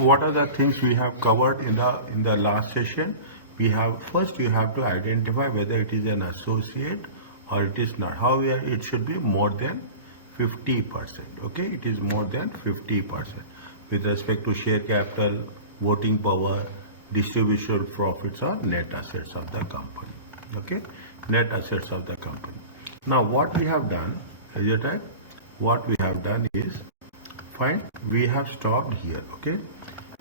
what are the things we have covered in the last session? We have, first you have to identify whether it is an associate or it is not. However, it should be more than 50%. Okay, it is more than 50% with respect to share capital, voting power, distribution profits, or net assets of the company. Okay, net assets of the company. Now what we have done, is it right? What we have done is, fine, we have stopped here. Okay,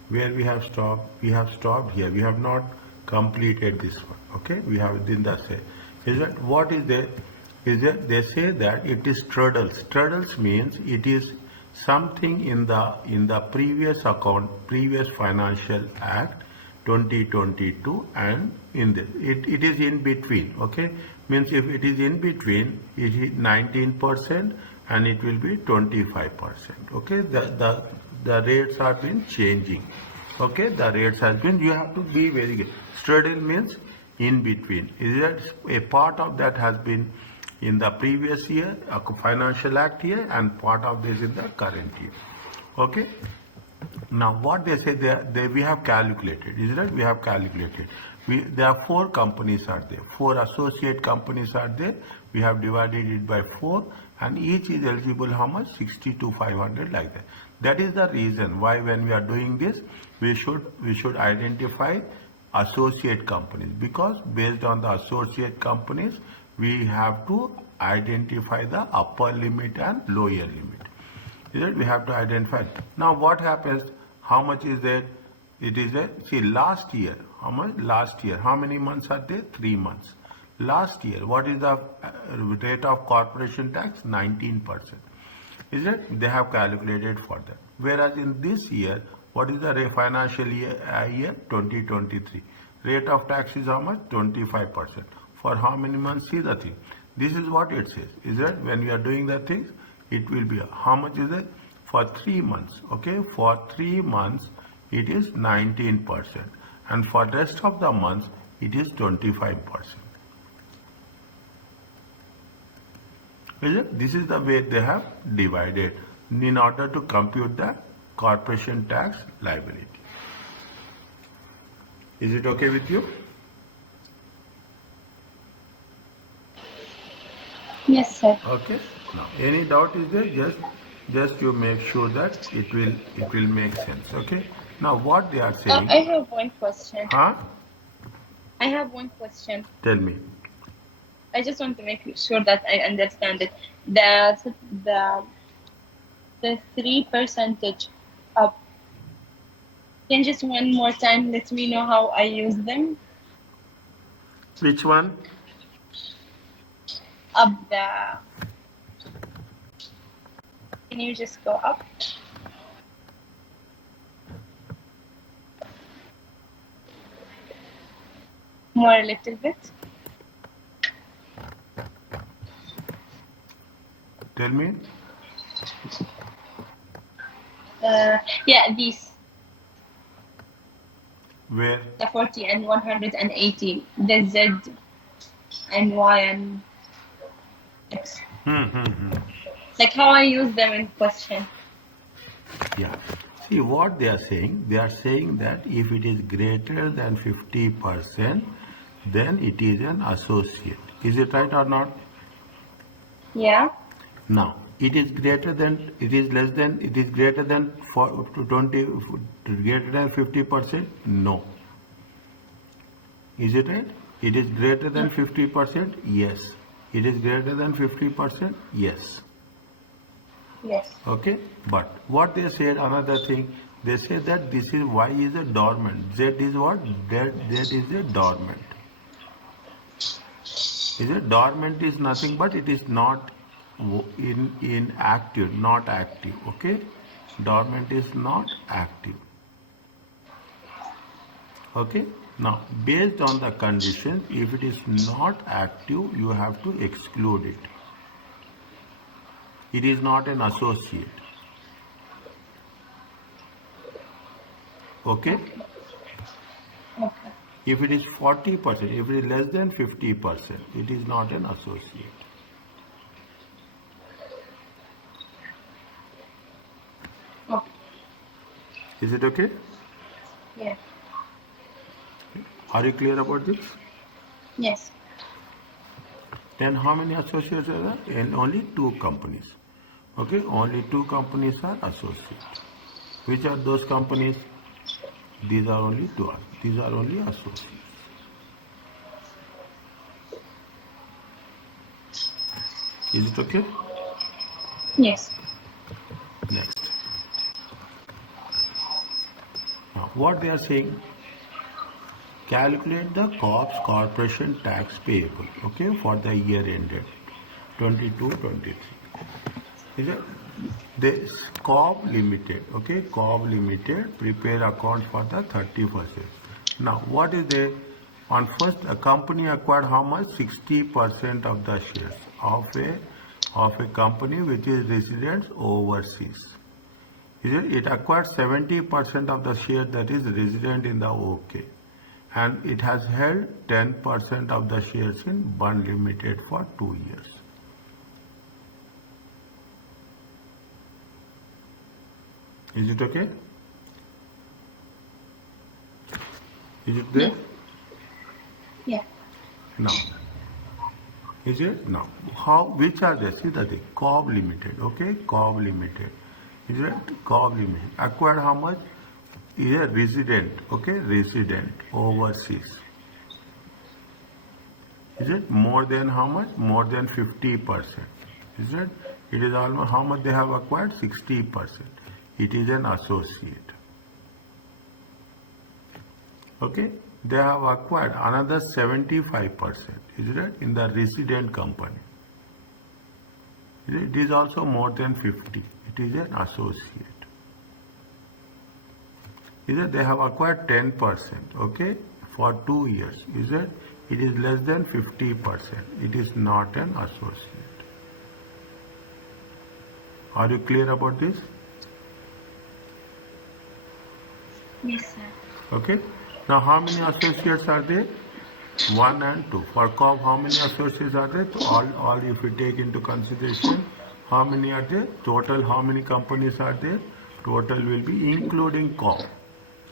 where we have stopped here. We have not completed this one. Okay, we have in the say, is that what is there? Is that they say that it is straddles. Straddles means it is something in the previous account, previous financial act 2022, and in this it is in between. Okay, means if it is in between, it is 19% and it will be 25%. Okay, the rates have been changing. Okay, the rates has been, you have to be very good. Straddle means in between. Is that a part of that has been in the previous year, a financial act year, and part of this in the current year. Okay. Now what they say, we have calculated. Is that we have calculated? There are 4 companies are there. 4 associate companies are there. We have divided it by 4, and each is eligible how much? 60,500, like that. That is the reason why when we are doing this, we should identify associate companies, because based on the associate companies, we have to identify the upper limit and lower limit. Is it? We have to identify. Now what happens? How much is there? It is there. See, last year, how much? Last year, how many months are there? 3 months. Last year, what is the rate of corporation tax? 19%. Is it? They have calculated for that. Whereas in this year, what is the financial year 2023? Rate of tax is how much? 25%. For how many months? See the thing. This is what it says. Is that when we are doing the things, it will be how much is it? For 3 months. Okay, for 3 months it is 19%, and for rest of the months it is 25%. Is it? This is the way they have divided in order to compute the corporation tax liability. Is it okay with you? Yes, sir. Okay. Now, any doubt is there? Just you make sure that it will make sense. Okay. Now, what they are saying. I have one question. Huh? I have one question. Tell me. I just want to make sure that I understand it. The 3% up. Can just one more time let me know how I use them? Which one? Up the. Can you just go up? More a little bit. Tell me. Yeah, these. Where? The 40 and 180. The Z and Y and X. Like how I use them in question. Yeah. See what they are saying. They are saying that if it is greater than 50%, then it is an associate. Is it right or not? Yeah. Now, it is greater than, it is less than, it is greater than 20, greater than 50%? No. Is it right? It is greater than 50%? Yes. It is greater than 50%? Yes. Yes. Okay. But what they said, another thing, they say that this is Y is a dormant. Z is what? Z is a dormant. Is it? Dormant is nothing but it is not in active, not active. Okay. Dormant is not active. Okay. Now, based on the conditions, if it is not active, you have to exclude it. It is not an associate. Okay? Okay. If it is 40%, if it is less than 50%, it is not an associate. Okay. Is it okay? Yeah. Are you clear about this? Yes. Then how many associates are there? And only two companies. Okay, only two companies are associates. Which are those companies? These are only two. These are only associates. Is it okay? Yes. Next. Now, what they are saying? Calculate the corporation tax payable, okay, for the year ended 22-23. Is it? The COB Limited, okay, COB Limited prepare accounts for the 31st. Now, what is the on first a company acquired how much? 60% of the shares of a company which is resident overseas. Is it? It acquired 70% of the share that is resident in the OK, and it has held 10% of the shares in Bund Limited for 2 years. Is it okay? Is it there? Yeah. Now, is it? Now, how, which are they? See that the COB Limited, okay? COB Limited. Is it? COB Limited. Acquired how much? Is a resident, okay? Resident overseas. Is it more than how much? More than 50%. Is it? It is almost how much they have acquired? 60%. It is an associate. Okay? They have acquired another 75%. Is it? In the resident company. It is also more than 50. It is an associate. Is it? They have acquired 10%. Okay? For 2 years. Is it? It is less than 50%. It is not an associate. Are you clear about this? Yes, sir. Okay. Now, how many associates are there? 1 and 2. For COB, how many associates are there? All if we take into consideration, how many are there? Total, how many companies are there? Total will be including COB.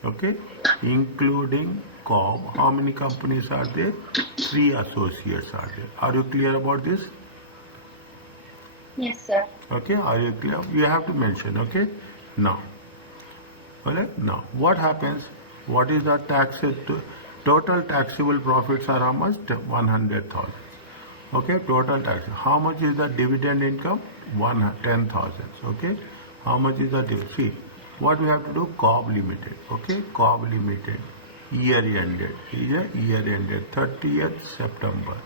Okay. Including COB, how many companies are there? 3 associates are there. Are you clear about this? Yes, sir. Okay. Are you clear? You have to mention. Okay. Now. Alright. Now, what happens? What is the total taxable profits are how much? 100,000. Okay, total tax. How much is the dividend income? 10,000. Okay, how much is the dividend? See, what we have to do? COB Limited. Okay, COB Limited. Year ended. Year ended 30th September.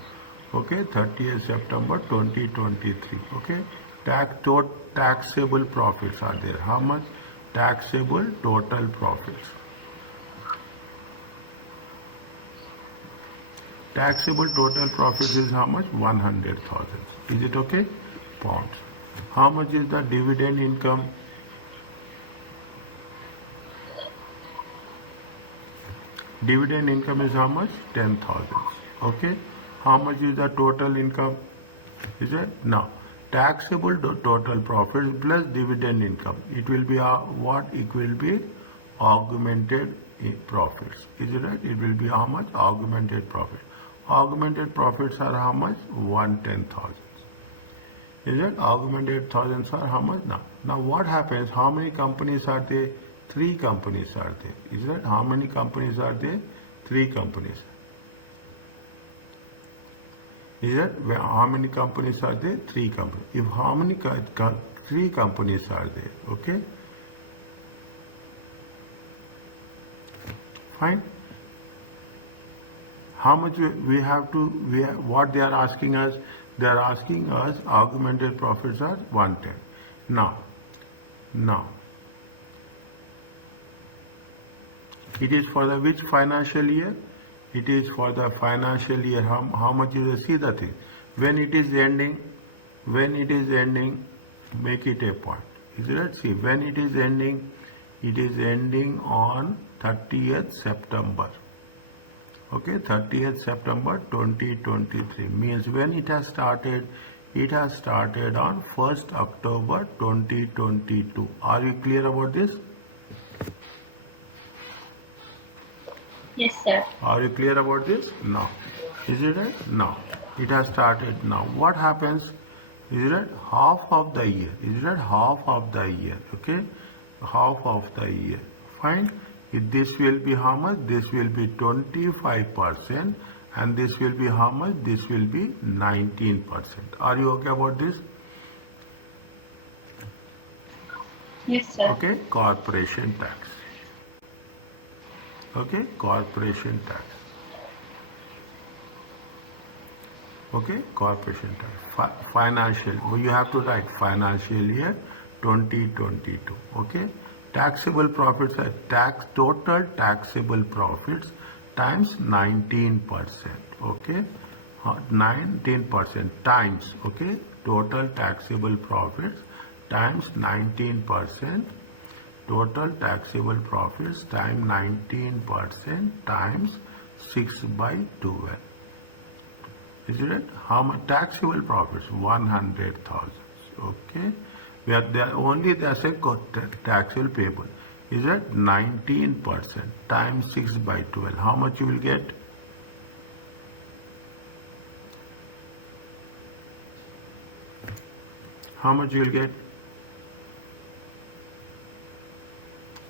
Okay, 30th September 2023. Okay, taxable profits are there. How much? Taxable total profits. Taxable total profits is how much? 100,000. Is it okay? Pounds. How much is the dividend income? Dividend income is how much? 10,000. Okay. How much is the total income? Is it? Now, taxable total profits plus dividend income. It will be what? It will be augmented profits. Is it right? It will be how much? Augmented profit. Augmented profits are how much? 110,000. Is it? Augmented thousands are how much? Now what happens? How many companies are there? 3 companies are there. Is it? How many companies are there? 3 companies. Is it? How many companies are there? 3 companies. If how many 3 companies are there? Okay. Fine. How much we have to, what they are asking us? They are asking us augmented profits are 110. Now, it is for the which financial year? It is for the financial year. How much is the, see the thing. When it is ending, make it a point. Is it right? See, when it is ending on 30th September. Okay, 30th September 2023 means when it has started on 1st October 2022. Are you clear about this? Yes, sir. Are you clear about this? Now. Is it right? Now. It has started now. What happens? Is it right? Half of the year. Is it right? Half of the year. Okay? Half of the year. Fine. If this will be how much? This will be 25%. And this will be how much? This will be 19%. Are you okay about this? Yes, sir. Okay? Corporation tax. Okay? Corporation tax. Okay, corporation tax. Financial, you have to write financial year 2022. Okay, taxable profits are total taxable profits times 19%. Okay, 19% times, okay, total taxable profits times 19%, total taxable profits times 19% times 6 by 12. Is it right? How much taxable profits? 100,000. Okay. We are there only they are saying taxable payable. Is that 19% times 6 by 12? How much you will get? How much you will get?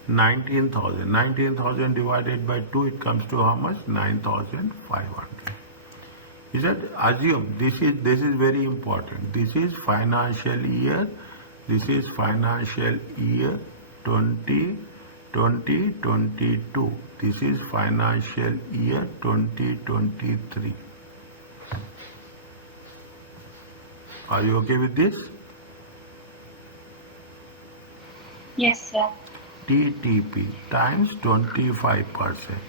19,000. 19,000 divided by 2, it comes to how much? 9,500. Is that assume this is very important. This is financial year. This is financial year 2022. This is financial year 2023. Are you okay with this? Yes, sir. TTP times 25%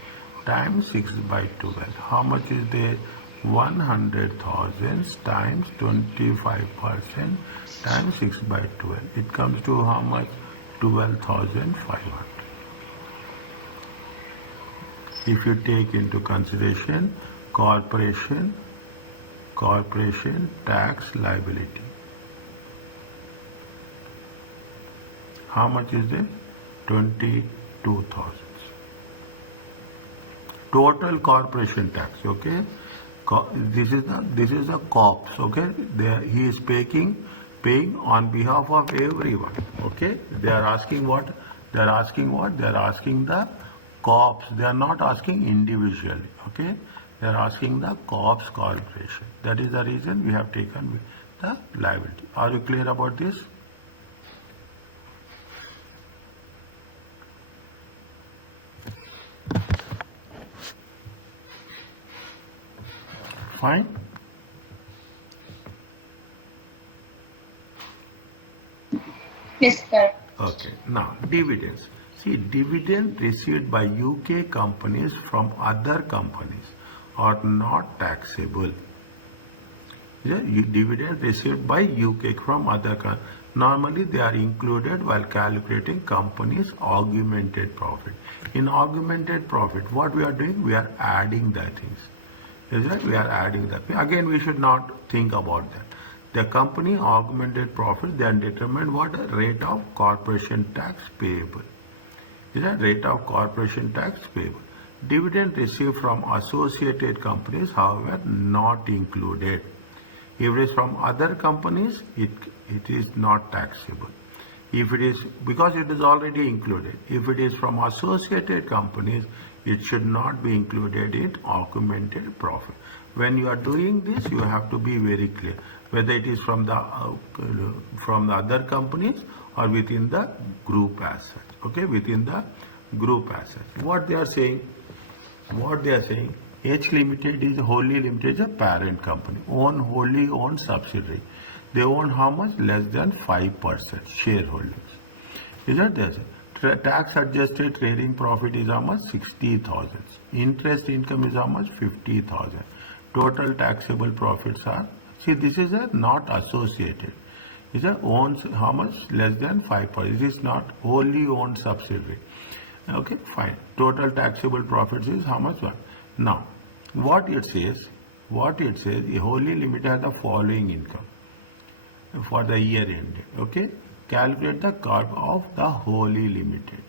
times 6 by 12. How much is there? 100,000 times 25% times 6 by 12. It comes to how much? 12,500. If you take into consideration corporation tax liability. How much is there? 22,000. Total corporation tax, okay? This is the corps, okay? He is paying on behalf of everyone, okay? They are asking what? They are asking what? They are asking the corps. They are not asking individually, okay? They are asking the corps corporation. That is the reason we have taken the liability. Are you clear about this? Fine. Yes, sir. Okay. Now, dividends. See, dividend received by UK companies from other companies are not taxable. Yeah, dividend received by UK from other companies. Normally, they are included while calculating companies' augmented profit. In augmented profit, what we are doing? We are adding the things. Is that we are adding that. Again, we should not think about that. The company augmented profit, they are determined what rate of corporation tax payable. Is that rate of corporation tax payable. Dividend received from associated companies, however, not included. If it is from other companies, it is not taxable. If it is, because it is already included. If it is from associated companies, it should not be included in augmented profit. When you are doing this, you have to be very clear whether it is from the other companies or within the group assets. Okay, within the group assets. What they are saying? H Limited is wholly limited, is a parent company, wholly owned subsidiary. They own how much? Less than 5% shareholders. Is that there? Tax adjusted trading profit is how much? 60,000. Interest income is how much? 50,000. Total taxable profits are, see, this is a not associated. Is a owns how much? Less than 5%. It is not wholly owned subsidiary. Okay, fine. Total taxable profits is how much? One. Now, what it says, wholly limited has the following income for the year ended. Okay, calculate the curve of the wholly limited.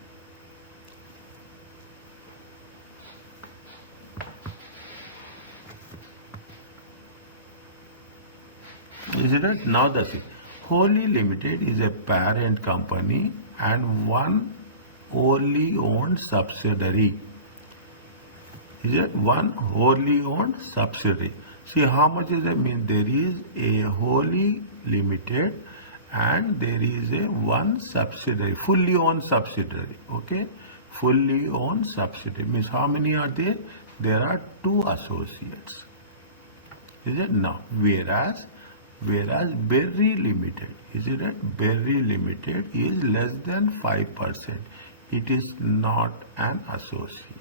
Isn't it? Now the thing. Wholly Limited is a parent company and one wholly owned subsidiary. Is it one wholly owned subsidiary? See how much is it mean? There is a wholly limited and there is a one subsidiary, fully owned subsidiary. Okay, fully owned subsidiary means how many are there? There are two associates. Is it now? Whereas Berry Limited, is it right? Berry Limited is less than 5%. It is not an associate.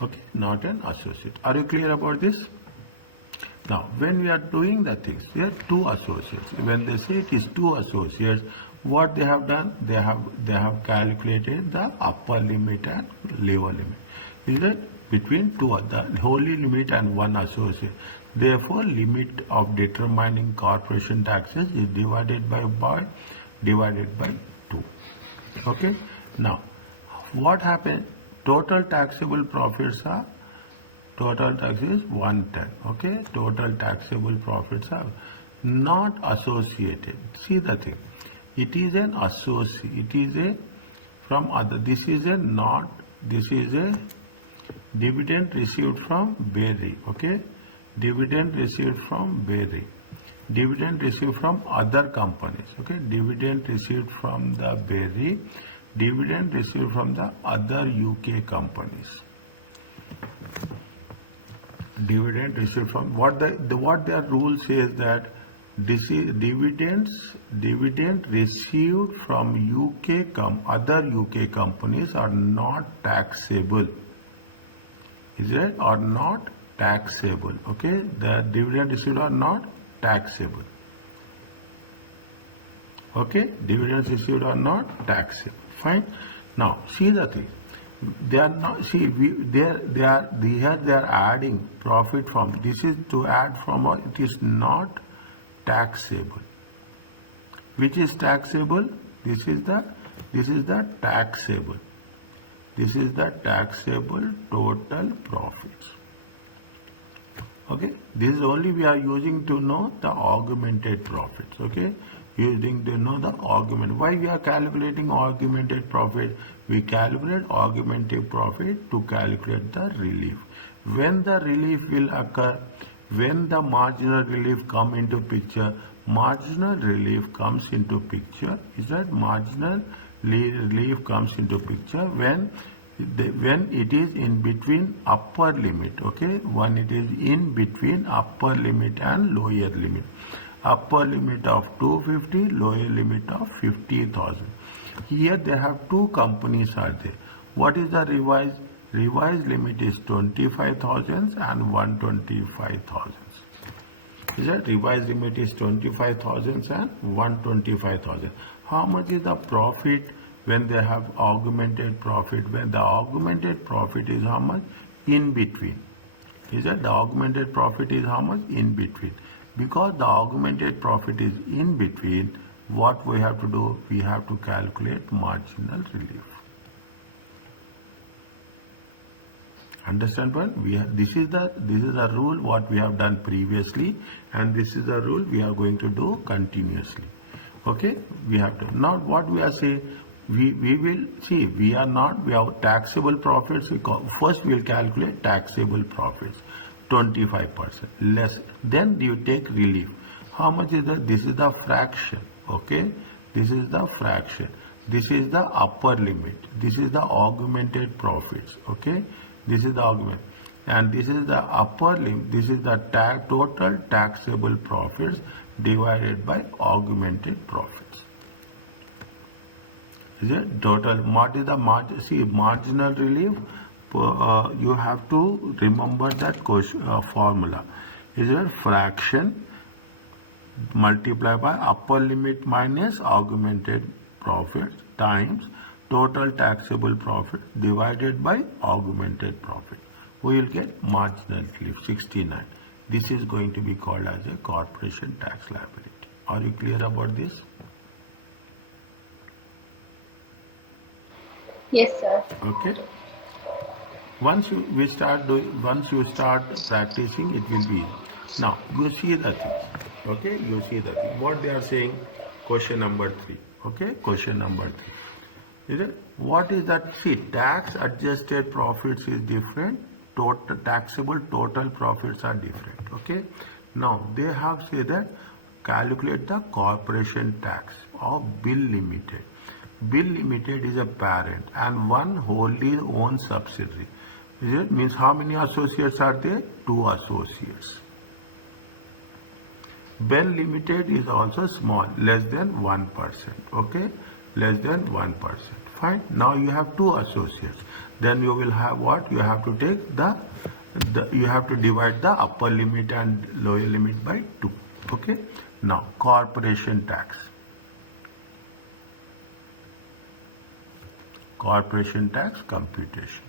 Okay, not an associate. Are you clear about this? Now, when we are doing the things, there are two associates. When they say it is two associates, what they have done? They have calculated the upper limit and lower limit. Is that between two other wholly limit and one associate? Therefore, limit of determining corporation taxes is divided by 2. Okay. Now, what happened? Total taxable profits are, total tax is 110. Okay, total taxable profits are not associated. See the thing, it is an associate, it is a from other, this is a not, this is a dividend received from Berry. Okay, dividend received from Berry, dividend received from other companies. Okay, dividend received from the Berry, dividend received from the other UK companies. Dividend received from what their rule says that this is dividend received from other UK companies are not taxable. Is it? Or not taxable. Okay, the dividend received are not taxable. Okay, dividends received are not taxable. Fine. Now see the thing. They are not. See, they are adding profit from. This is to add from. It is not taxable. Which is taxable? This is the taxable. This is the taxable total profits. Okay. This is only we are using to know the augmented profits. Okay. Using to know the augment. Why we are calculating augmented profit? We calculate augmented profit to calculate the relief. When the relief will occur, when the marginal relief come into picture, marginal relief comes into picture. Is that marginal relief comes into picture when it is in between upper limit. Okay, when it is in between upper limit and lower limit. Upper limit of 250, lower limit of 50,000. Here they have two companies are there. What is the revised? Revised limit is 25,000 and 125,000. Is that revised limit is 25,000 and 125,000. How much is the profit when they have augmented profit? When the augmented profit is how much? In between. Is that the augmented profit is how much? In between. Because the augmented profit is in between, what we have to do? We have to calculate marginal relief. Understand what? This is the rule what we have done previously, and this is the rule we are going to do continuously. Okay, we have to. Now what we are saying, we will see, we have taxable profits. First we will calculate taxable profits. 25% less, then you take relief. How much is that? This is the fraction. Okay, this is the fraction, this is the upper limit, this is the augmented profits. Okay, this is the augment, and this is the upper limit, this is the total taxable profits divided by augmented profits. Is it total? What is the margin? See, marginal relief. You have to remember that formula. Is it fraction multiplied by upper limit minus augmented profit times total taxable profit divided by augmented profit. We will get marginal relief 69. This is going to be called as a corporation tax liability. Are you clear about this? Yes, sir. Okay. once you start practicing, it will be easy. Now you see the things. Okay, you see the thing. What they are saying. Question number 3. Okay, question number 3. Is it? What is that? See, tax adjusted profits is different. Total taxable total profits are different. Okay. Now they have said that calculate the corporation tax of Bill Limited. Bill Limited is a parent and one wholly owned subsidiary. Is it? Means how many associates are there? 2 associates. Ben Limited is also small, less than 1%. Okay, less than 1%. Fine. Now you have 2 associates. Then you will have what? You have to take you have to divide the upper limit and lower limit by 2. Okay. Now corporation tax. Corporation tax computation.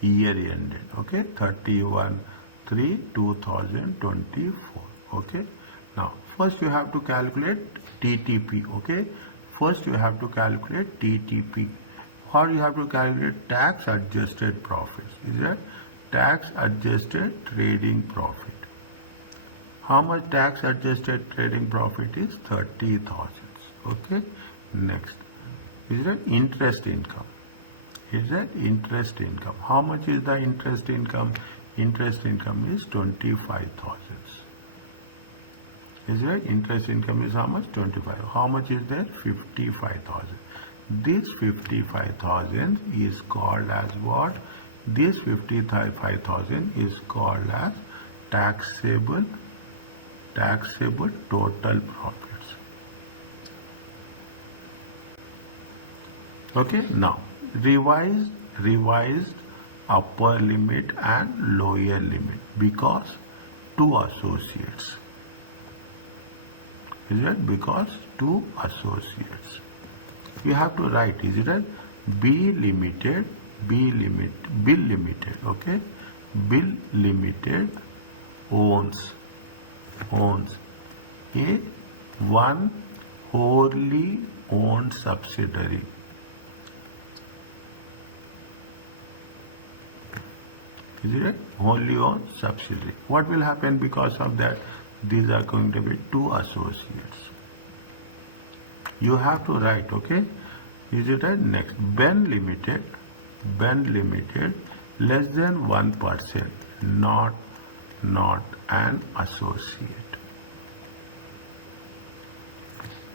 Year ended. Okay. 31/3/2024. Okay. Now first you have to calculate TTP. Okay. First you have to calculate TTP. Or you have to calculate tax adjusted profits. Is that tax adjusted trading profit? How much tax adjusted trading profit is? 30,000. Okay. Next. Is that interest income? Is that interest income? How much is the interest income? Interest income is 25,000. Is that interest income is how much? 25. How much is there? 55,000. This 55,000 is called as what? This 55,000 is called as taxable total profits. Okay. Now revised upper limit and lower limit because 2 associates. Is it? Because 2 associates. You have to write, is it right? Bill Limited, okay? Bill Limited owns a one wholly owned subsidiary. Is it right? Wholly owned subsidiary. What will happen because of that? These are going to be 2 associates. You have to write, okay? Is it right? Next, Ben Limited less than 1%, not an associate.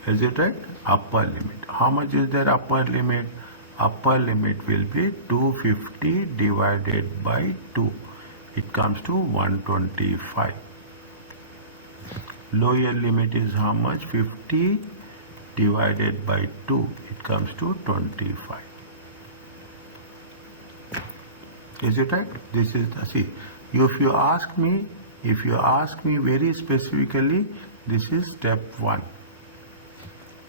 Is it right? Upper limit. How much is their upper limit? Upper limit will be 250 divided by 2. It comes to 125. Lower limit is how much? 50 divided by 2. It comes to 25. Is it right? This is the, see, if you ask me very specifically, this is step 1.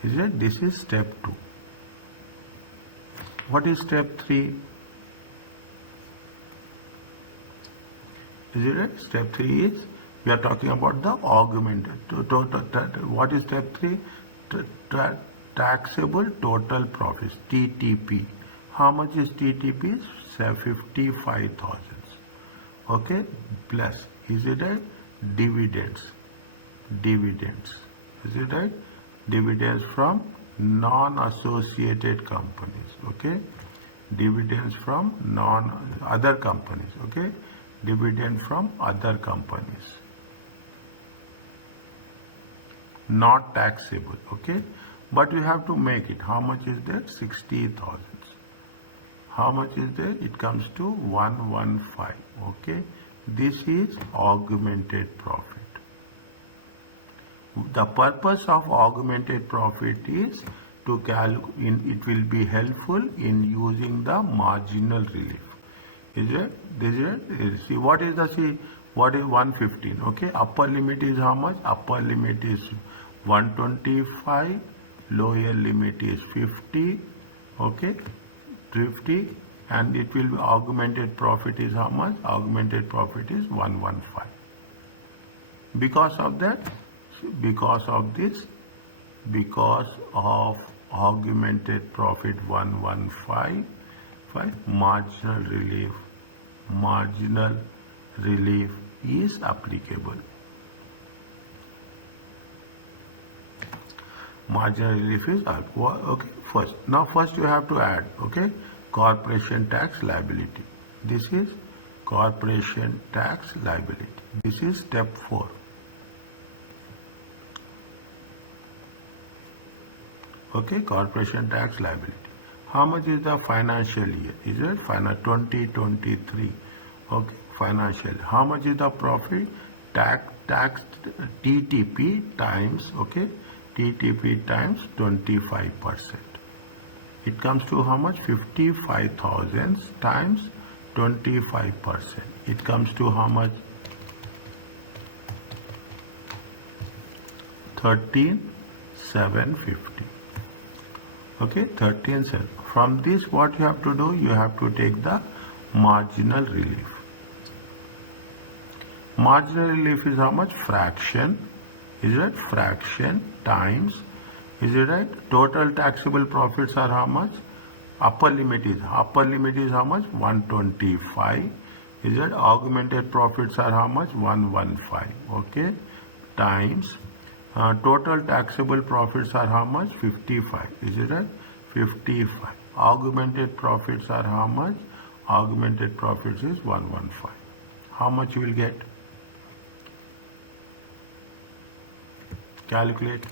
Is it? This is step 2. What is step 3? Is it right? Step 3 is, we are talking about the augmented. What is step 3? Taxable total profits, TTP. How much is TTP? 55,000. Okay, plus, is it right? Dividends. Is it right? Dividends from non-associated companies. Okay, dividends from other companies. Okay, dividend from other companies. Not taxable. Okay, but you have to make it. How much is there? 60,000. How much is there? It comes to 115. Okay, this is augmented profit. The purpose of augmented profit is to calculate. It will be helpful in using the marginal relief. Is it? This is, see, what is 115? Okay, upper limit is how much? Upper limit is 125. Lower limit is 50. Okay, 50, and it will be augmented profit is how much? Augmented profit is 115. Because of that, because of augmented profit 115, Fine. Marginal relief is applicable. Marginal relief is okay. First you have to add, okay, corporation tax liability. This is corporation tax liability. This is step 4. Okay, corporation tax liability. How much is the financial year? Is it 2023? Okay, financial. How much is the profit? Tax TTP times, okay, TTP times 25%. It comes to how much? 55,000 times 25%. It comes to how much? 13,750. Okay, 13,750. From this, what you have to do? You have to take the marginal relief. Marginal relief is how much? Fraction. Is it fraction times? Is it right? Total taxable profits are how much? Upper limit is how much? 125. Is it? Augmented profits are how much? 115. Okay, times total taxable profits are how much? 55. Is it right? 55. Augmented profits are how much? Augmented profits is 115. How much you will get? Calculate.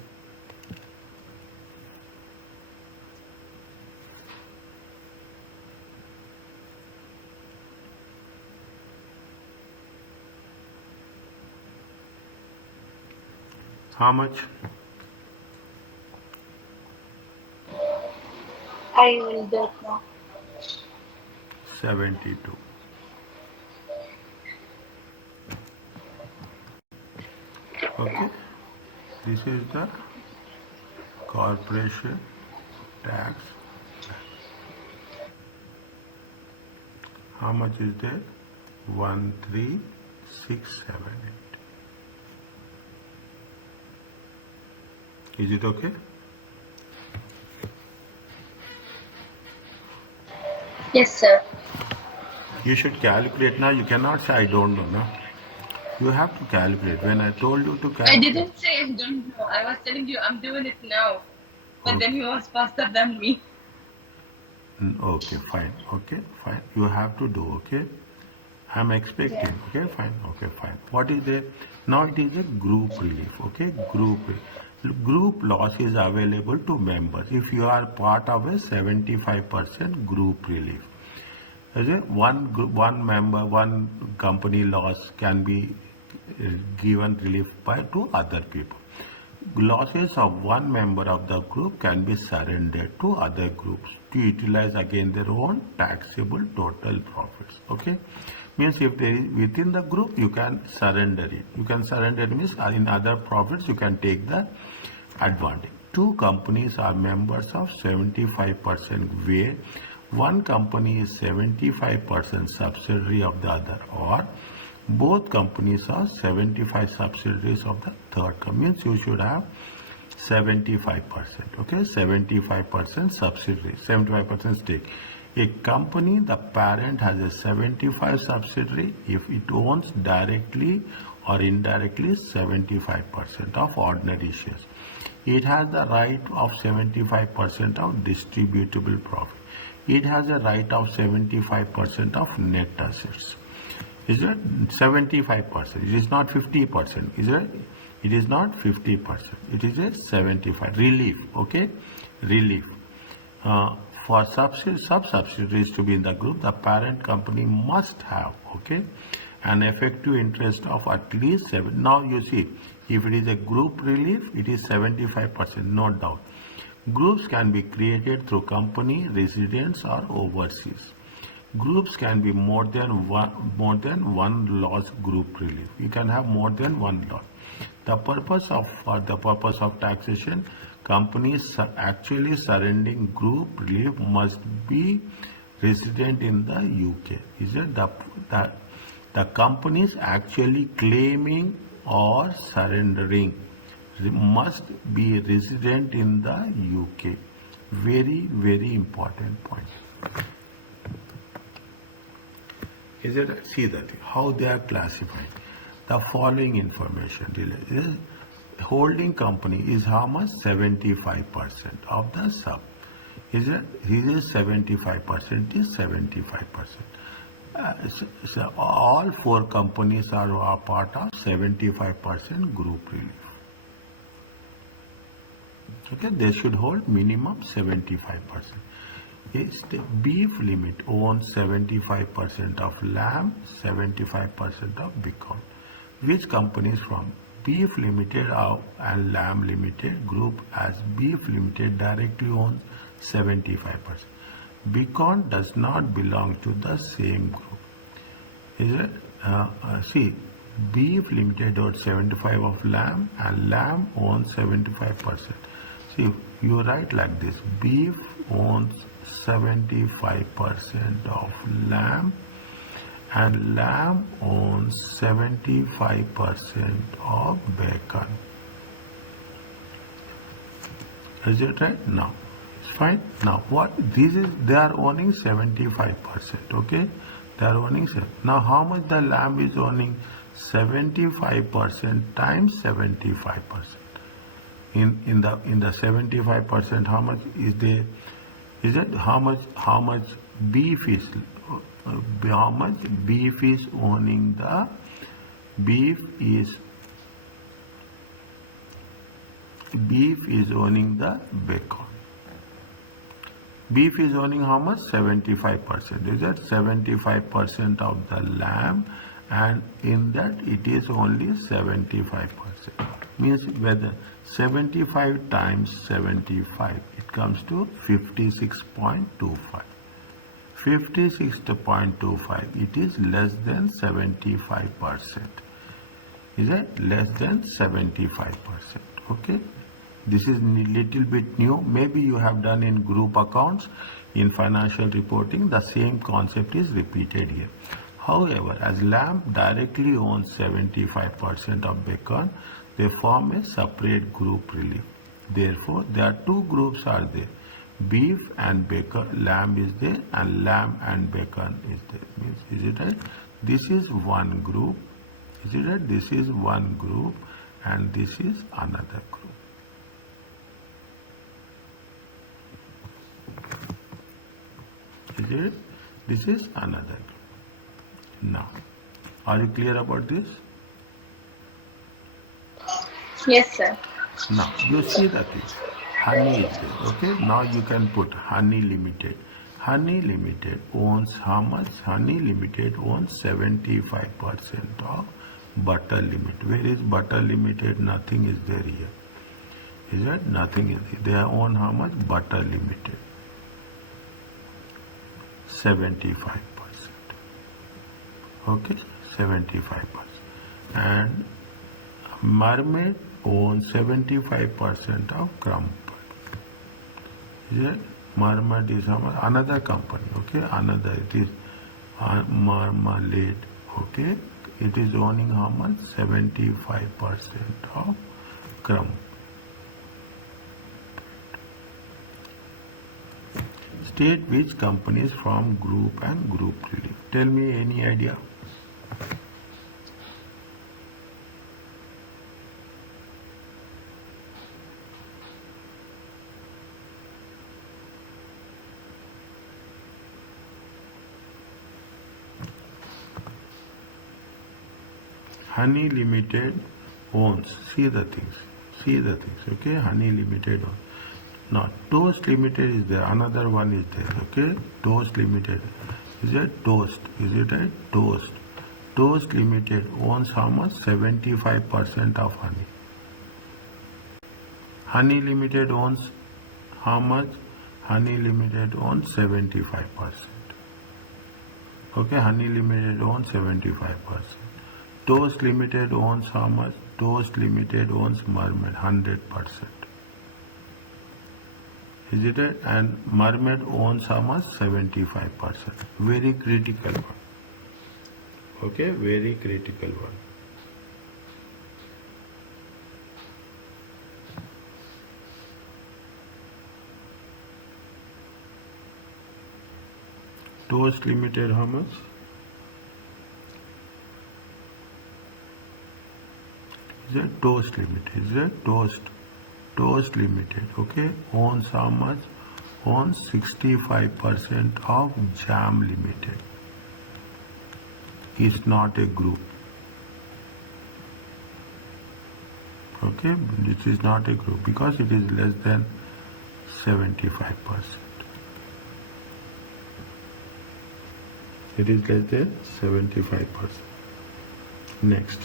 How much? I will do it now. 72. Okay, this is the corporation tax. How much is there? 13678. Is it okay? Yes, sir. You should calculate now. You cannot say I don't know. No? You have to calculate. When I told you to I calculate. didn't say I don't know. I was telling you I'm doing it now. But then he was faster than me. Okay, fine. Okay, fine. You have to do, okay? I'm expecting, Yeah. okay, fine. Okay, fine. What is there? Now it is a group relief, okay? Group loss is available to members if you are part of a 75% group relief. One member, one company loss can be given relief by to other people. Losses of one member of the group can be surrendered to other groups to utilize again their own taxable total profits. Okay, means if there is within the group you can surrender it. You can surrender it means in other profits you can take the advantage. Two companies are members of 75% where one company is 75% subsidiary of the other, or both companies are 75 subsidiaries of the third company. Means you should have 75%. Okay, 75% subsidiary, 75% stake. A company, the parent has a 75 subsidiary if it owns directly or indirectly 75% of ordinary shares. It has the right of 75% of distributable profit. It has a right of 75% of net assets. Is it 75%? It is not 50%. Is it? It is not 50%. It is a 75 relief. Okay, relief. For sub-subsidiaries to be in the group, the parent company must have, okay, an effective interest of at least 7. Now you see, if it is a group relief, it is 75%, no doubt. Groups can be created through company, residents, or overseas. Groups can be more than one loss group relief. You can have more than one loss. For the purpose of taxation, companies actually surrendering group relief must be resident in the UK. Is it the companies actually claiming or surrendering must be resident in the UK. Very, very important point. Is it? See that how they are classified. The following information is holding company is how much? 75% of the sub. Is it? This is 75%. Is 75%. So all four companies are a part of 75% group relief. Okay, they should hold minimum 75%. Yes, the beef limit owns 75% of lamb, 75% of bacon. Which companies from Beef Limited and Lamb Limited group as Beef Limited directly owns 75%. Bacon does not belong to the same group. Is it? See, Beef Limited owns 75 of lamb and lamb owns 75%. See, you write like this: beef owns 75% of lamb and lamb owns 75% of bacon. Is it right? Now, it's fine. Now, what this is, they are owning 75%. Okay, they are owning. Now, how much the lamb is owning? 75% times 75%. In the 75%, how much is there? Is it how much beef is how much beef is owning the beef is owning the bacon. Beef is owning how much? 75%. Is that 75% of the lamb, and in that it is only 75%. Means whether 75 times 75, it comes to 56.25. 56.25, it is less than 75%. Is it less than 75%? Okay. This is little bit new. Maybe you have done in group accounts, in financial reporting, the same concept is repeated here. However, as lamb directly owns 75% of bacon, they form a separate group relief. Therefore, there are two groups are there. Beef and bacon, lamb is there, and lamb and bacon is there. Means, is it right? This is one group. Is it right? This is one group, and this is another group. Is it? This is another group. Now, are you clear about this? Yes, sir. Now, you see that is honey is there. Okay, now you can put honey limited. Honey limited owns how much? Honey limited owns 75% of butter limit. Where is butter limited? Nothing is there here. Is that? Nothing is there. They own how much? Butter limited. 75%. Okay, 75%. And Mermaid owns 75% of Crumpet. Is it? Mermaid is another company. Okay, another, it is Marmalade. Okay, it is owning how much? 75% of Crumpet. State which companies from group and group relief. Tell me any idea. Honey Limited owns, see the things, okay, Honey Limited owns. Now, Toast Limited is there, another one is there, okay, Toast Limited, is it Toast, is it right, Toast. Toast Limited owns how much? 75% of honey. Honey Limited owns how much? Honey Limited owns 75%. Okay, Honey Limited owns 75%. Toast Limited owns how much? Toast Limited owns Mermaid 100%. Is it right? And Mermaid owns how much? 75%. Very critical one. Okay, very critical one. Toast Limited how much? Is a Toast Limited. Is a Toast Limited. Okay, owns how much? Owns 65% of Jam Limited. Is not a group. Okay, this is not a group because it is less than 75%. It is less than 75%. Next.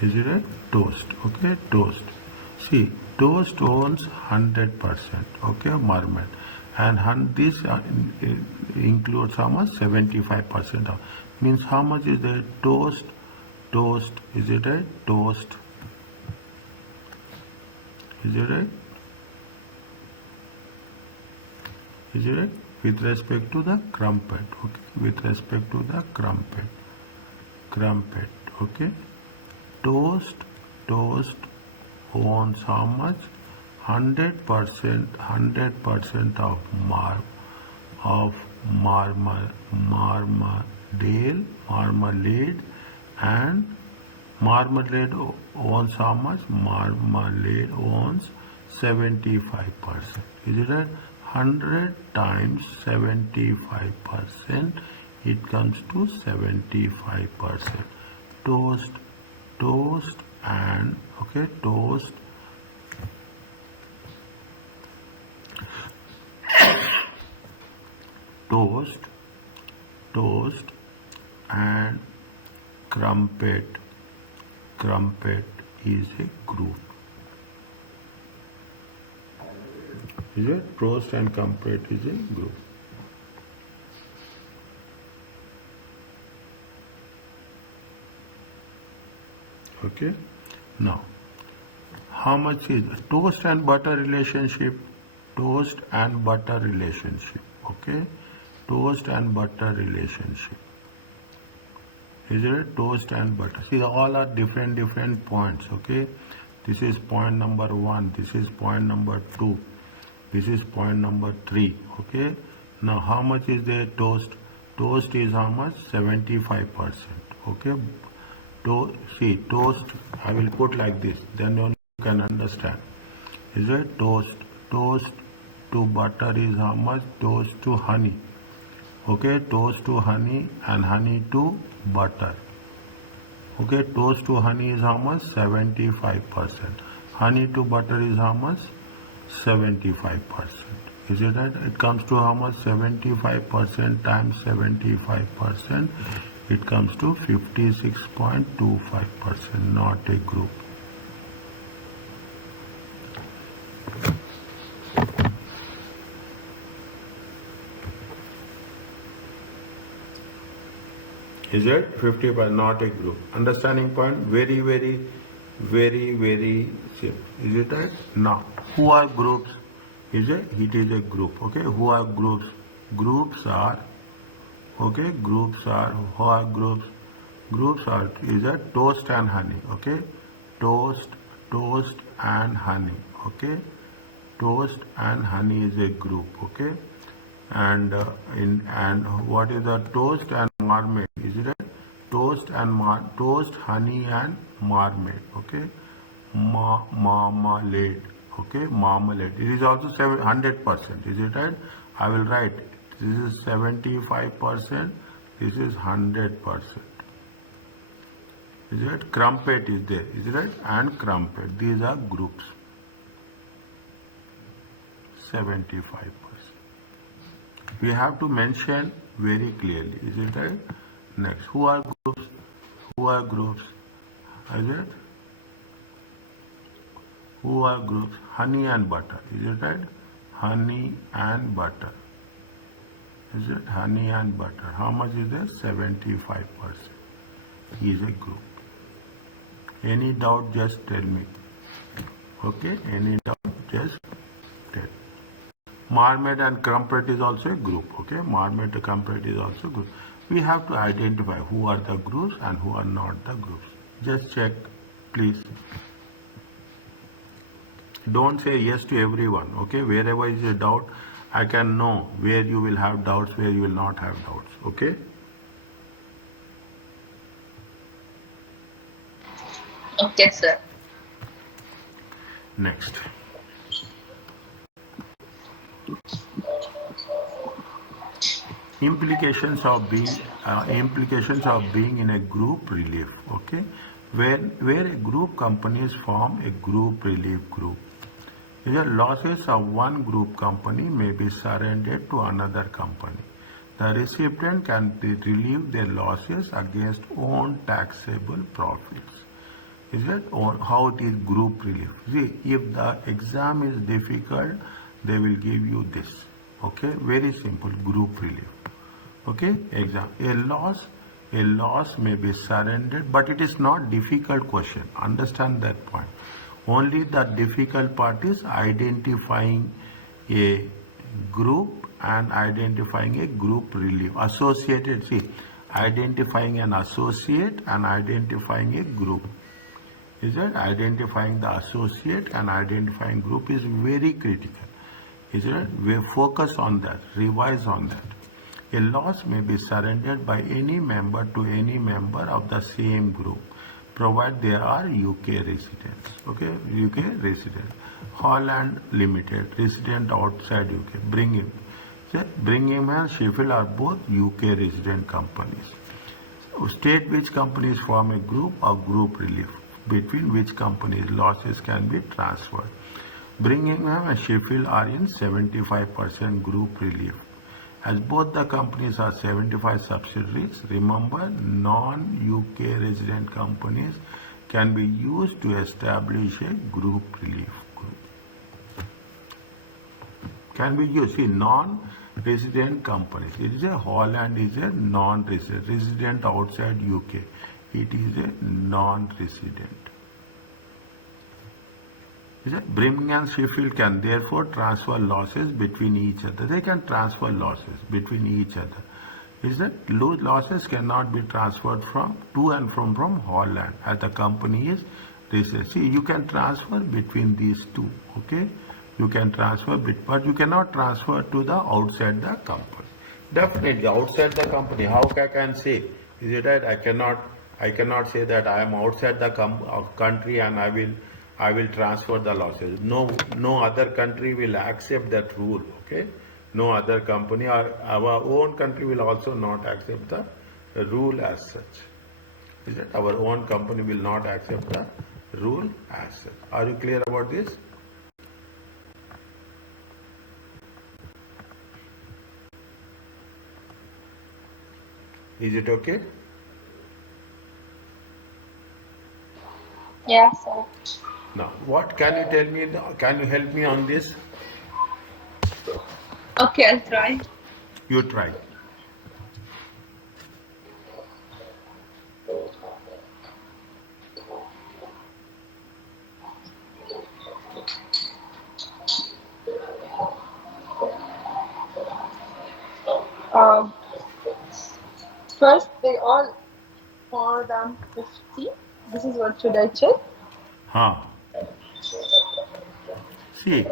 Is it a Toast? Okay, Toast. See, Toast owns 100%. Okay, Mermaid. And this includes how much? 75% of. Means how much is the Toast? Toast. Is it a Toast? Is it a? Is it a? With respect to the Crumpet. Okay. With respect to the Crumpet. Crumpet. Okay. Toast owns how much? 100% of marmalade, and marmalade owns how much? Marmalade owns 75%. Is it right? 100 times 75%, it comes to 75%. Toast and okay, Toast and Crumpet is a group. Is it? Toast and Crumpet is a group. Okay. Now, how much is Toast and butter relationship? Toast and butter relationship. Okay. Toast and butter relationship. Is it Toast and butter? See, all are different points. Okay. This is point number 1. This is point number 2. This is point number 3. Okay. Now, how much is the Toast? Toast is how much? 75%. Okay. See, Toast, I will put like this, then only you can understand. Is it Toast? Toast to butter is how much? Toast to honey. Okay, Toast to honey and honey to butter. Okay, Toast to honey is how much? 75%. Honey to butter is how much? 75%. Is it right? It comes to how much? 75% times 75%. It comes to 56.25%, not a group. Is it 50%, not a group? Understanding point? Very simple. Is it right? Now, who are groups? It is a group. Okay, who are groups? Groups are. Okay, groups are. Who are groups? Groups are is a Toast and honey. Okay, Toast and honey. Okay, Toast and honey is a group. Okay, and what is the Toast and marmalade? Is it a Toast, honey and marmalade? Okay, marmalade. Okay, marmalade. It is also 100%. Is it right? I will write. This is 75%. This is 100%. Is it? Crumpet is there. Is it right? And Crumpet. These are groups. 75%. We have to mention very clearly. Is it right? Next. Who are groups? Who are groups? Is it? Who are groups? Honey and butter. Is it right? Honey and butter. Is it? Honey and butter. How much is there? 75%. He is a group. Any doubt, just tell me. Okay? Any doubt, just tell. Marmalade and Crumpet is also a group. Okay? Marmalade and Crumpet is also a group. We have to identify who are the groups and who are not the groups. Just check, please. Don't say yes to everyone. Okay? Wherever is a doubt, I can know where you will have doubts, where you will not have doubts. Okay? Okay, sir. Next. Implications of being in a group relief. Okay, where a group companies form a group relief group. The losses of one group company may be surrendered to another company. The recipient can relieve their losses against own taxable profits. Is it? Or how it is group relief? See, if the exam is difficult, they will give you this. Okay, very simple group relief. Okay, exam. A loss may be surrendered, but it is not difficult question. Understand that point. Only the difficult part is identifying a group and identifying a group relief. Associated, see, identifying an associate and identifying a group. Is that identifying the associate and identifying group is very critical. Is it? We focus on that, revise on that. A loss may be surrendered by any member to any member of the same group, provided they are UK residents. Okay, UK resident. Holland Limited, resident outside UK. Bringham and Sheffield are both UK resident companies. State which companies form a group or group relief, between which companies losses can be transferred. Birmingham and Sheffield are in 75% group relief. As both the companies are 75 subsidiaries, remember non-UK resident companies can be used to establish a group relief group. Can be used, see, non-resident companies. It is a Holland is a non-resident, resident outside UK. It is a non-resident. Birmingham and Sheffield can therefore transfer losses between each other. They can transfer losses between each other. Is that losses cannot be transferred from to and from Holland as the company is registered. See, you can transfer between these two. Okay, you can transfer, but you cannot transfer to the outside the company. Definitely outside the company. How I can say? Is it right? I cannot say that I am outside the country and I will transfer the losses. No other country will accept that rule. Okay, no other company or our own country will also not accept the rule as such. Is it? Our own company will not accept the rule as such. Are you clear about this? Is it okay? Yeah, sir. Now, what can you tell me? Can you help me on this? Okay, I'll try. You try. First, they all more than 50. This is what should I check? Huh. See,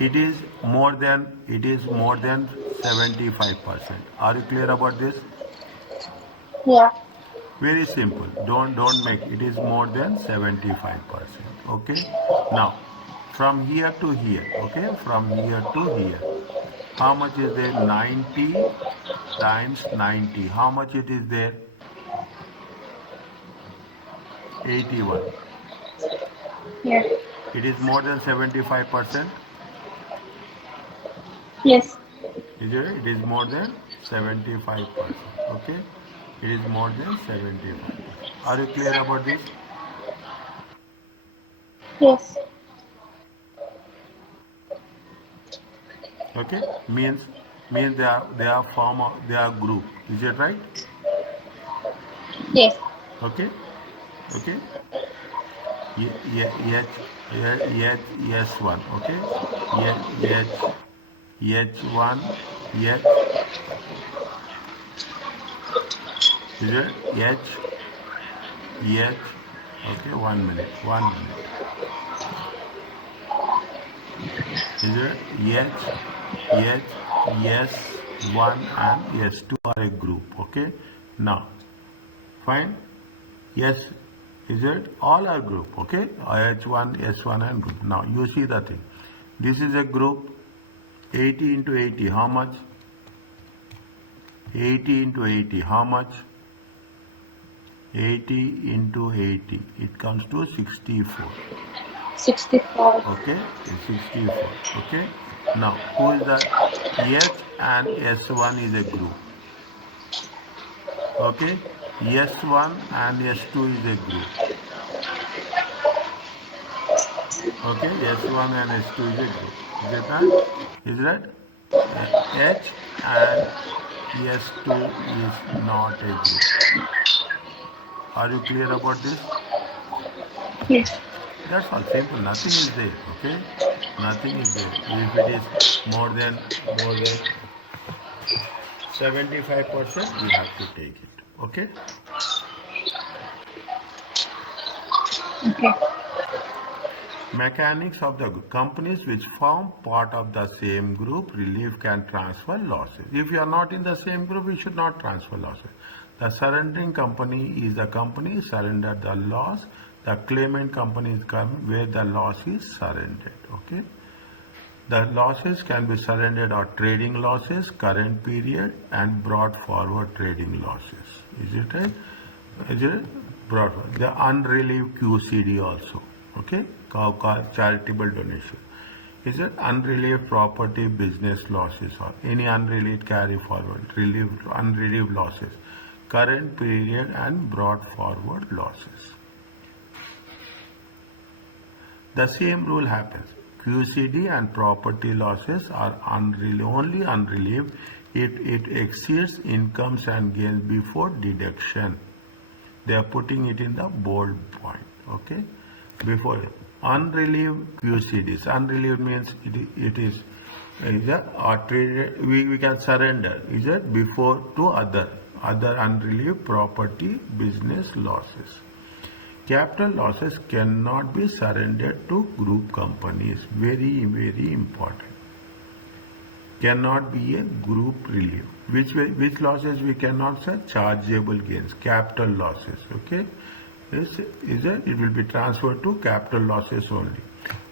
it is more than 75%. Are you clear about this? Yeah. Very simple. Don't make it is more than 75%. Okay. Now, from here to here. Okay, from here to here. How much is there? 90 times 90. How much it is there? 81. Yeah. It is more than 75%. Yes. Is it? It is more than 75%. Okay. It is more than 75%. Are you clear about this? Yes. Okay. Means they are group. Is it right? Yes. Okay. Okay. Yes one. Okay. H one. H. Is it H? Okay. 1 minute. 1 minute. Is it yes, one and yes, two are a group. Okay. Now, fine. Yes, Is it? All are group, okay? H1, S1 and group. Now you see the thing. This is a group 80 into 80. How much? 80 into 80. How much? 80 into 80. It comes to 64. 64. Okay? It's 64. Okay? Now, who is the H and S1 is a group. Okay? S1 and S2 is a group. Okay? S1 and S2 is a group. Is it right? Is that? H and S2 is not a group. Are you clear about this? Yes. That's all simple. Nothing is there. Okay? Nothing is there. If it is more than 75%, we have to take it. Okay? Okay. Mechanics of the group. Companies which form part of the same group, relief can transfer losses. If you are not in the same group, you should not transfer losses. The surrendering company is the company surrendered the loss. The claimant company is where the loss is surrendered. Okay? The losses can be surrendered or trading losses, current period, and brought forward trading losses. Is it right? Is it brought forward? The unrelieved QCD also. Okay? Called charitable donation. Is it unrelieved property business losses or any unrelieved carry forward, unrelieved losses, current period and brought forward losses. The same rule happens. QCD and property losses are only unrelieved if it exceeds incomes and gains before deduction. They are putting it in the bold point. Okay? Before unrelieved QCDs. Unrelieved means it is traded, we can surrender. Is it before to other unrelieved property business losses. Capital losses cannot be surrendered to group companies. Very, very important. Cannot be a group relief. Which losses we cannot say? Chargeable gains, capital losses. Okay, it will be transferred to capital losses only.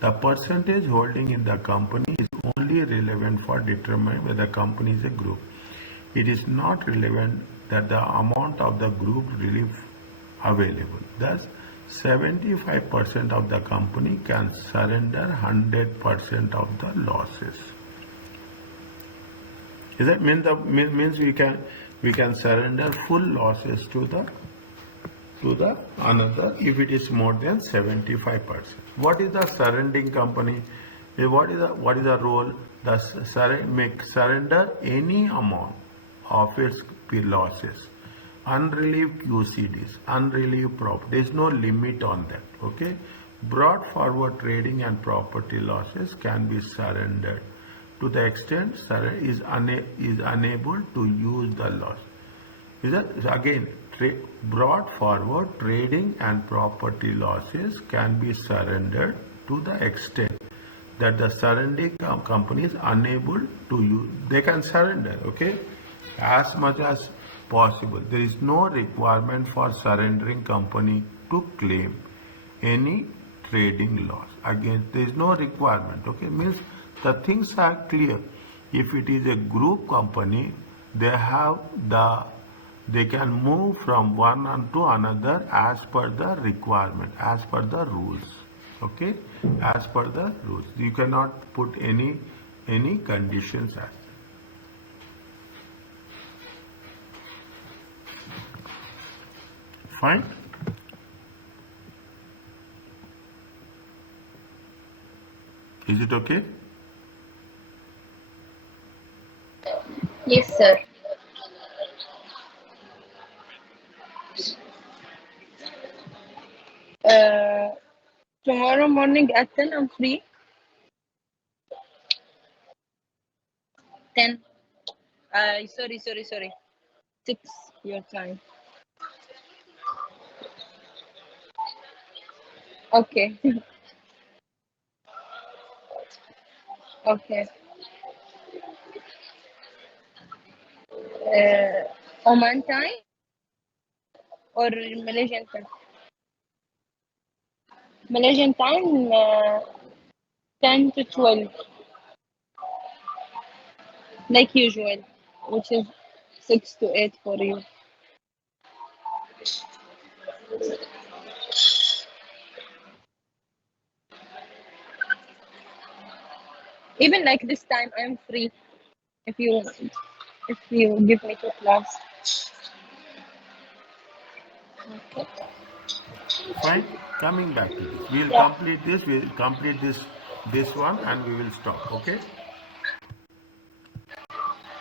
The percentage holding in the company is only relevant for determining whether the company is a group. It is not relevant that the amount of the group relief available. Thus, 75% of the company can surrender 100% of the losses. Is that means we can surrender full losses to the another if it is more than 75%. What is the surrendering company? What is the role? The surrender any amount of its losses. Unrelieved QCDs, unrelieved property. There is no limit on that. Okay. Brought forward trading and property losses can be surrendered to the extent is unable to use the loss. Is that again brought forward trading and property losses can be surrendered to the extent that the surrendering company is unable to use. They can surrender. Okay, as much as possible. There is no requirement for surrendering company to claim any trading loss. Again, there is no requirement. Okay, means the things are clear. If it is a group company, they can move from one to another as per the requirement, as per the rules. Okay, as per the rules. You cannot put any conditions as. Fine. Is it okay? Yes, sir. Tomorrow morning at 10, I'm free. 10. Sorry. 6 your time. Okay. Okay. Oman time or Malaysian time? Malaysian time 10 to 12, like usual, which is 6 to 8 for you. Even like this time, I'm free if you give me to class. Okay. Fine. Coming back to this, we'll Yeah. complete this. We'll complete this one, and we will stop. Okay.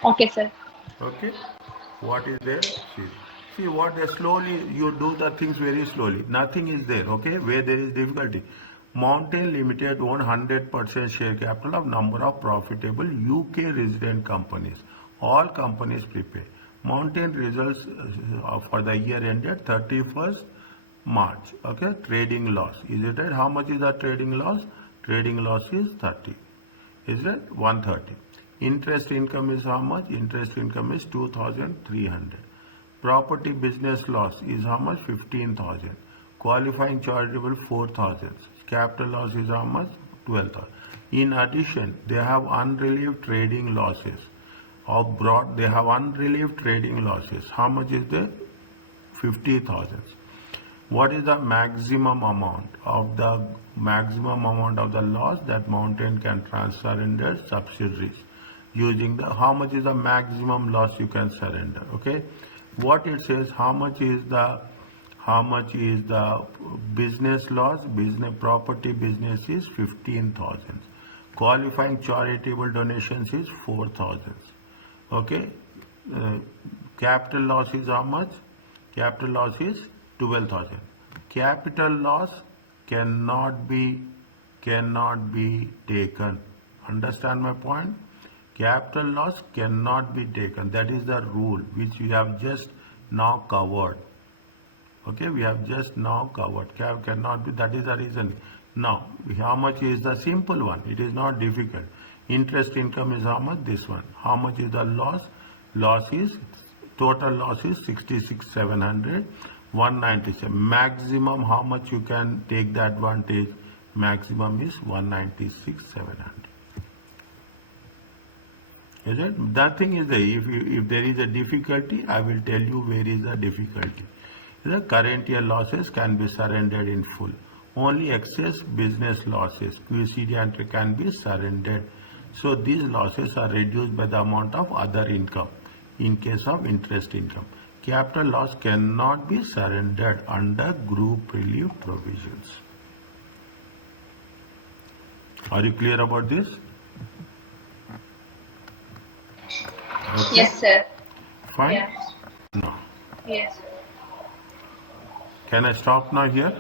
Okay, sir. Okay. What is there? See what they slowly you do the things very slowly. Nothing is there. Okay. Where there is difficulty. Mountain Limited own 100% share capital of number of profitable UK resident companies. All companies prepare. Mountain results for the year ended 31st March. Okay. Trading loss. Is it right? How much is the trading loss? Trading loss is 30. Is that 130? Interest income is how much? Interest income is 2,300. Property business loss is how much? 15,000. Qualifying charitable 4,000. Capital loss is how much? 12,000. In addition, they have unrelieved trading losses. They have unrelieved trading losses. How much is there? 50,000. What is the maximum amount of the loss that Mountain can transfer in their subsidiaries? Using how much is the maximum loss you can surrender? Okay, what it says, how much is the business loss? Business property business is 15,000. Qualifying charitable donations is 4,000. Okay, capital loss is how much? Capital loss is 12,000. Capital loss cannot be taken. Understand my point? Capital loss cannot be taken. That is the rule which we have just now covered. Okay, we have just now covered. Cannot be. That is the reason. Now, how much is the simple one? It is not difficult. Interest income is how much? This one. How much is the loss? Total loss is 66,700. 197. Maximum how much you can take the advantage? Maximum is 196,700. Is it? Nothing is there. If there is a difficulty, I will tell you where is the difficulty. The current year losses can be surrendered in full. Only excess business losses, QCD entry, can be surrendered. So these losses are reduced by the amount of other income in case of interest income. Capital loss cannot be surrendered under group relief provisions. Are you clear about this? Okay. Yes, sir. Fine? Yes. No. Yes. Can I stop now here?